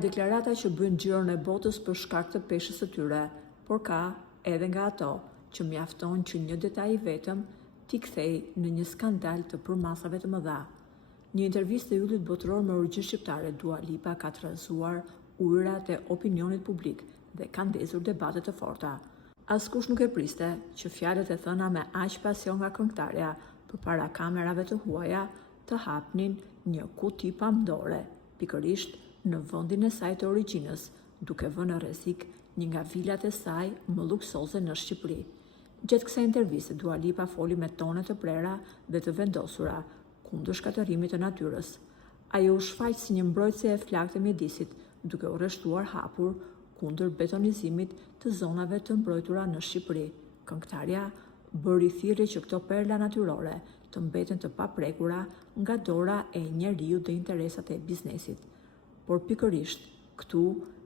Deklarata që bën xhiron e botës për shkak të peshës së tyre, por ka edhe nga ato që mjafton që një detaj i vetëm t'i kthej në një skandal të përmasave të mëdha. Një intervistë e yllit botror me origjinë shqiptare, Dua Lipa ka trazuar ujërat e opinionit publik dhe ka ndezur debate të forta. Askush nuk e priste që fjalët e thëna me aq pasion nga këngëtarja përpara kamerave të huaja të hapnin një kuti pamdore, pikërisht në vendin e saj të origjinës, duke vënë në rrezik një nga vilat e saj më luksoze në Shqipëri. Gjatë kësaj interviste, Dua Lipa foli me tone të prera dhe të vendosura kundër shkatërimit të natyrës. Ajo u shfaq si një mbrojtëse e flakë të mjedisit, duke u rreshtuar hapur kundër betonizimit të zonave të mbrojtura në Shqipëri. Këngëtarja bëri thirrje që këto perla natyrore të mbeten të paprekura nga dora e njeriu dhe interesat e biznesit. Por pikërisht, këtu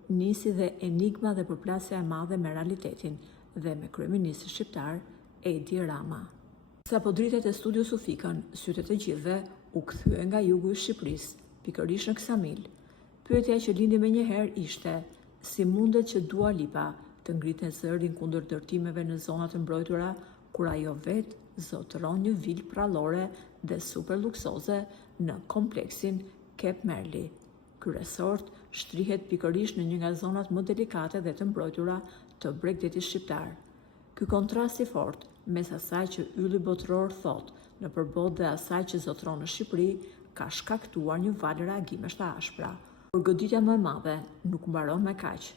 nisi dhe enigma dhe përplasja e madhe me realitetin dhe me kryeministin shqiptar Edi Rama. Sa po dritet e studio Sufikën, sytë të gjithëve u kthye nga jugu i Shqipërisë, pikërisht në Ksamil. Pyetja që lindi menjëherë ishte: si mundet që Dua Lipa të ngritë zërin kundër ndërtimeve në zonat të mbrojtura, kur ajo vetë zotëron një vilë prallore dhe super luksoze në kompleksin Kep Merli. Ky resort shtrihet pikërisht në një nga zonat më delikate dhe të mbrojtura të Bregdetit shqiptar. Ky kontrast i fortë mes asaj që ylli botror thot në përballë dhe asaj që zotëron në Shqipëri ka shkaktuar një valë reagimesh të ashpra. Por goditja më e madhe nuk mbaron me kaq.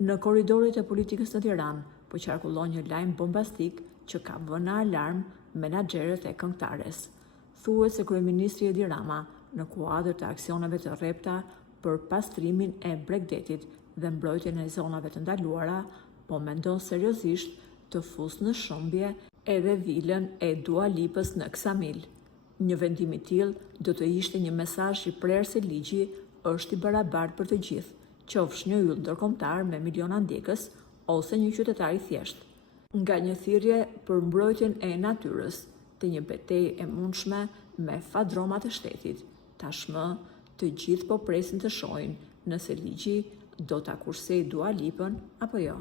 Në korridoret e politikës në Tiranë po qarkullon një lajm bombastik që ka vënë në alarm menaxherët e këngëtares. Thuhet se kryeministri Edi Rama, në kuadër të aksioneve të rrepta për pastrimin e Bregdetit dhe mbrojtjen e zonave të ndaluara, po mendon seriozisht të fusë në shëmbje edhe vilën e Dua Lipës në Ksamil. Një vendim i tillë do të ishte një mesazh i prerë se ligji është i barabartë për të gjithë, qofsh një yll ndërkombëtar me miliona ndjekës ose një qytetar i thjeshtë. Nga një thirrje për mbrojtjen e natyrës te një betejë e mundshme me fadromat e shtetit, tashmë të gjithë po presin të shohin nëse ligji do ta kursejë Dua Lipën apo jo.